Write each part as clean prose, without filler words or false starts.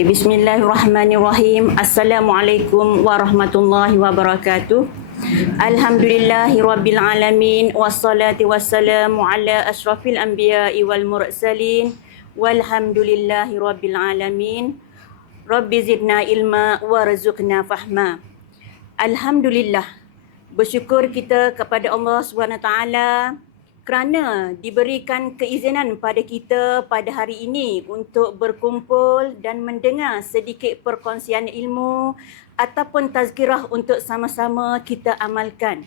Bismillahirrahmanirrahim. Assalamualaikum warahmatullahi wabarakatuh. Alhamdulillahirabbil alamin wassalatu wassalamu ala asyrafil anbiya'i wal mursalin walhamdulillahirabbil alamin. Rabbi zidna ilma warzuqna fahma. Alhamdulillah, bersyukur kita kepada Allah SWT kerana diberikan keizinan pada kita pada hari ini untuk berkumpul dan mendengar sedikit perkongsian ilmu ataupun tazkirah untuk sama-sama kita amalkan.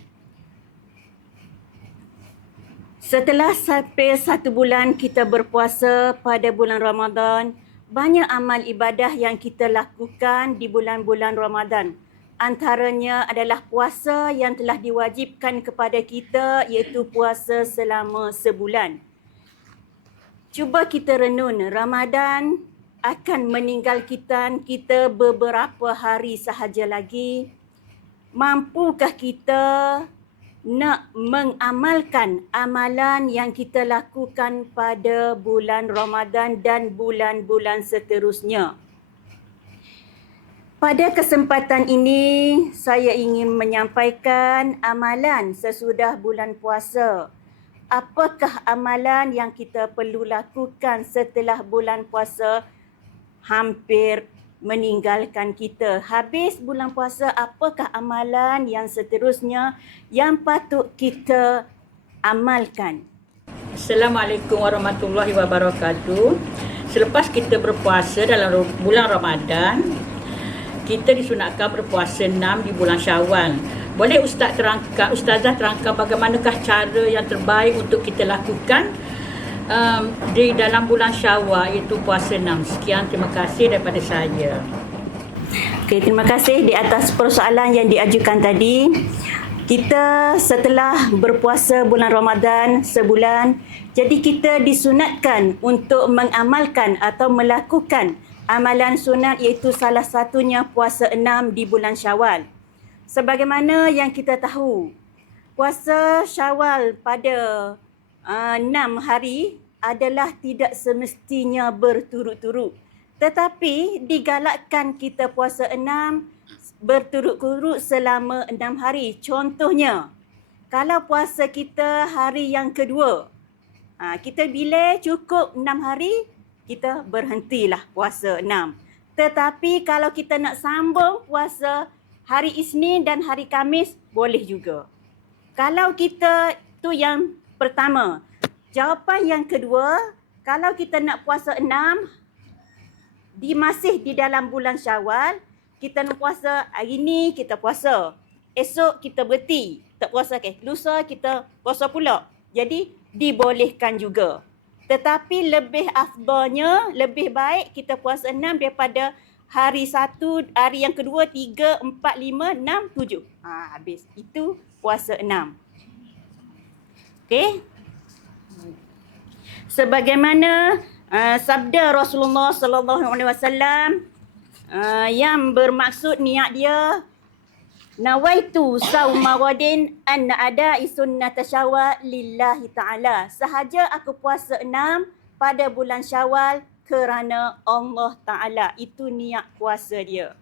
Setelah sampai 1 bulan kita berpuasa pada bulan Ramadan, banyak amal ibadah yang kita lakukan di bulan-bulan Ramadan. Antaranya adalah puasa yang telah diwajibkan kepada kita, iaitu puasa selama sebulan. Cuba kita renung, Ramadan akan meninggalkan kita beberapa hari sahaja lagi. Mampukah kita nak mengamalkan amalan yang kita lakukan pada bulan Ramadan dan bulan-bulan seterusnya? Pada kesempatan ini, saya ingin menyampaikan amalan sesudah bulan puasa. Apakah amalan yang kita perlu lakukan setelah bulan puasa hampir meninggalkan kita? Habis bulan puasa, apakah amalan yang seterusnya yang patut kita amalkan? Assalamualaikum warahmatullahi wabarakatuh. Selepas kita berpuasa dalam bulan Ramadan, kita disunatkan berpuasa 6 di bulan Syawal. Boleh Ustazah terangkan bagaimanakah cara yang terbaik untuk kita lakukan di dalam bulan Syawal, iaitu puasa 6. Sekian, terima kasih daripada saya. Okey, terima kasih di atas persoalan yang diajukan tadi. Kita setelah berpuasa bulan Ramadan sebulan, jadi kita disunatkan untuk mengamalkan atau melakukan amalan sunat, iaitu salah satunya puasa 6 di bulan Syawal. Sebagaimana yang kita tahu, puasa Syawal pada 6 hari adalah tidak semestinya berturut-turut. Tetapi digalakkan kita puasa 6 berturut-turut selama 6 hari. Contohnya, kalau puasa kita hari yang kedua, kita bila cukup 6 hari, kita berhentilah puasa 6. Tetapi kalau kita nak sambung puasa hari Isnin dan hari Khamis, boleh juga. Kalau kita, tu yang pertama. Jawapan yang kedua, kalau kita nak puasa 6, masih di dalam bulan Syawal, kita nak puasa hari ni, kita puasa. Esok kita berhenti, tak puasa lusa kita puasa pula. Jadi dibolehkan juga. Tetapi lebih afdalnya, lebih baik kita puasa 6 daripada hari 1, hari yang kedua, 3, 4, 5, 6, 7. Habis. Itu puasa 6. Okey. Sebagaimana sabda Rasulullah sallallahu alaihi wasallam yang bermaksud niat dia, nawaitu sauma ghadin an ada'i sunnata Syawal lillahi ta'ala. Sahaja aku puasa 6 pada bulan Syawal kerana Allah Ta'ala. Itu niat puasa dia.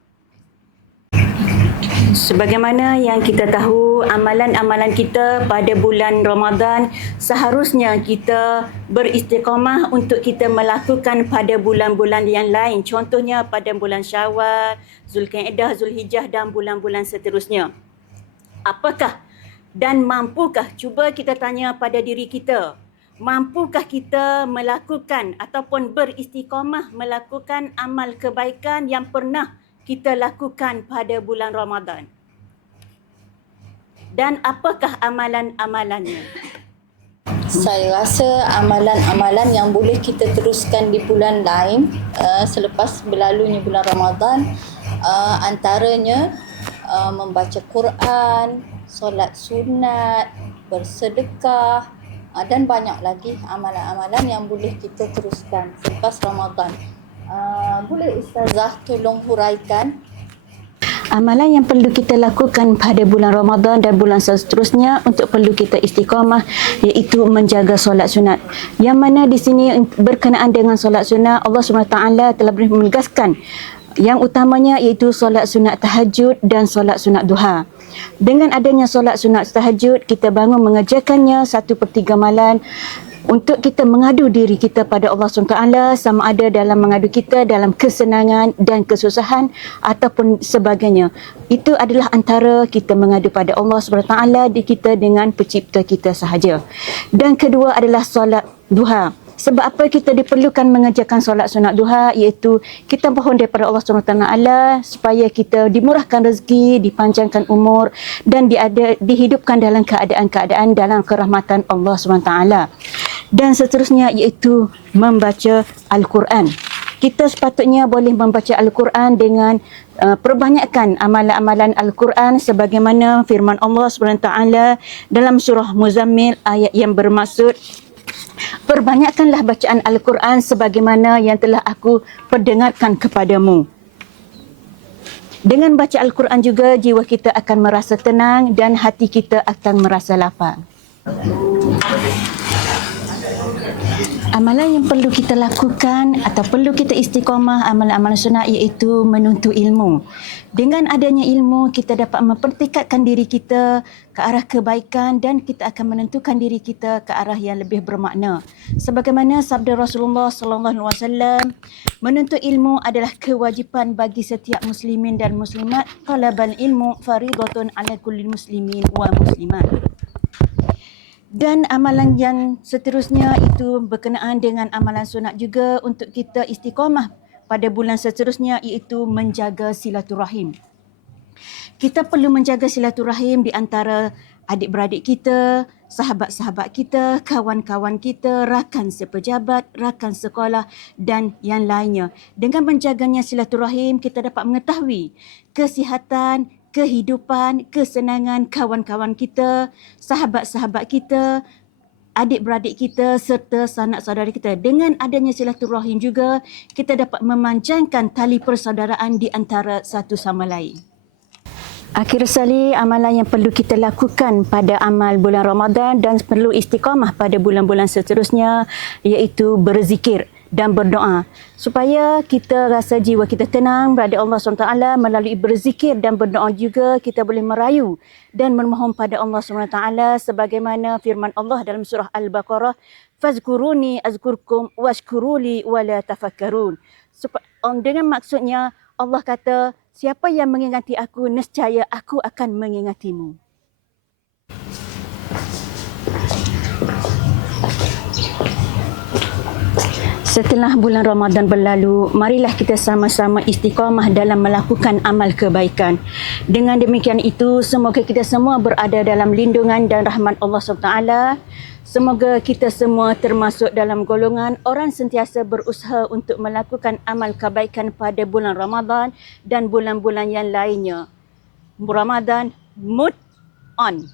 Sebagaimana yang kita tahu, amalan-amalan kita pada bulan Ramadan seharusnya kita beristiqamah untuk kita melakukan pada bulan-bulan yang lain. Contohnya pada bulan Syawal, Zulkaidah, Zulhijjah dan bulan-bulan seterusnya. Apakah dan mampukah? Cuba kita tanya pada diri kita. Mampukah kita melakukan ataupun beristiqamah melakukan amal kebaikan yang pernah kita lakukan pada bulan Ramadan? Dan apakah amalan-amalannya? Saya rasa amalan-amalan yang boleh kita teruskan di bulan lain selepas berlalunya bulan Ramadan, antaranya membaca Quran, solat sunat, bersedekah, dan banyak lagi amalan-amalan yang boleh kita teruskan selepas Ramadan. Boleh Ustazah tolong huraikan? Amalan yang perlu kita lakukan pada bulan Ramadan dan bulan seterusnya untuk perlu kita istiqamah iaitu menjaga solat sunat. Yang mana di sini berkenaan dengan solat sunat, Allah SWT telah menegaskan yang utamanya iaitu solat sunat tahajud dan solat sunat duha. Dengan adanya solat sunat tahajud, kita bangun mengerjakannya 1/3 malam untuk kita mengadu diri kita pada Allah SWT, sama ada dalam mengadu kita dalam kesenangan dan kesusahan ataupun sebagainya. Itu adalah antara kita mengadu pada Allah SWT di kita dengan pencipta kita sahaja. Dan kedua adalah solat duha. Sebab apa kita diperlukan mengerjakan solat sunat duha, iaitu kita mohon daripada Allah SWT supaya kita dimurahkan rezeki, dipanjangkan umur dan dihidupkan dalam keadaan-keadaan dalam kerahmatan Allah SWT. Dan seterusnya iaitu membaca Al-Quran. Kita sepatutnya boleh membaca Al-Quran dengan perbanyakkan amalan-amalan Al-Quran sebagaimana firman Allah SWT dalam surah Muzammil ayat yang bermaksud, perbanyakkanlah bacaan Al-Quran sebagaimana yang telah aku perdengarkan kepadamu. Dengan baca Al-Quran juga jiwa kita akan merasa tenang dan hati kita akan merasa lapang. Amalan yang perlu kita lakukan atau perlu kita istiqamah amalan-amalan sunat iaitu menuntut ilmu. Dengan adanya ilmu, kita dapat mempertekadkan diri kita ke arah kebaikan dan kita akan menentukan diri kita ke arah yang lebih bermakna. Sebagaimana sabda Rasulullah SAW, menuntut ilmu adalah kewajipan bagi setiap muslimin dan muslimat. Talabal ilmu faridatun ala kulli muslimin wa muslimat. Dan amalan yang seterusnya itu berkenaan dengan amalan sunat juga untuk kita istiqamah pada bulan seterusnya iaitu menjaga silaturahim. Kita perlu menjaga silaturahim di antara adik-beradik kita, sahabat-sahabat kita, kawan-kawan kita, rakan sepejabat, rakan sekolah dan yang lainnya. Dengan menjaganya silaturahim, kita dapat mengetahui kesihatan, kehidupan, kesenangan kawan-kawan kita, sahabat-sahabat kita, adik-beradik kita serta sanak saudara kita. Dengan adanya silaturahim juga, kita dapat memanjangkan tali persaudaraan di antara satu sama lain. Akhir sekali, amalan yang perlu kita lakukan pada amal bulan Ramadan dan perlu istiqamah pada bulan-bulan seterusnya iaitu berzikir dan berdoa supaya kita rasa jiwa kita tenang pada Allah SWT. Melalui berzikir dan berdoa juga kita boleh merayu dan memohon pada Allah SWT sebagaimana firman Allah dalam surah Al-Baqarah, fazkuruni azkurkum washkuruli wala tafakkarun. Dengan maksudnya Allah kata, siapa yang mengingati aku, nescaya aku akan mengingatimu. Setelah bulan Ramadan berlalu, marilah kita sama-sama istiqamah dalam melakukan amal kebaikan. Dengan demikian itu, semoga kita semua berada dalam lindungan dan rahmat Allah SWT. Semoga kita semua termasuk dalam golongan orang sentiasa berusaha untuk melakukan amal kebaikan pada bulan Ramadan dan bulan-bulan yang lainnya. Ramadan, mood on.